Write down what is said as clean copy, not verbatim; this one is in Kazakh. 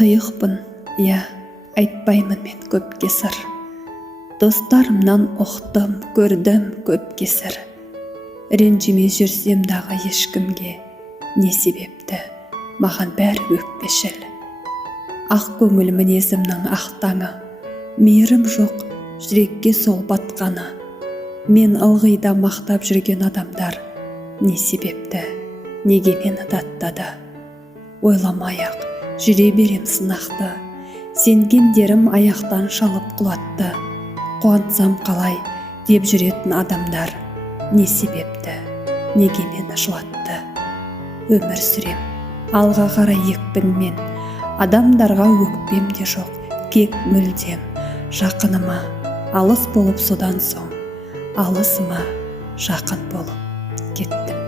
Тұйықпын, айтпаймын мен көпке сыр. Достарымнан ұқтым, көрдім көп кесір. Ренжіме жүрсем дағы ешкімге, не себепті, маған бәрі өкпешіл. Ақ көңіл мінезімнің ақтаңы, мейірім жоқ, жүрекке сол батқаны. Мен ылғида мақтап жүрген адамдар, не себепті, неге мені даттады. Ойламай-ақ жүре берем сынақты, сенгендерім аяқтан шалып құлатты. Қуантсам қалай деп жүретін адамдар, не себепті, неге мені жылатты. Өмір сүрем, алға қарай екпінмен, адамдарға өкпем де жоқ, кек мүлдем. Жақыныма алыс болып содан соң, алысыма жақын болып кеттім.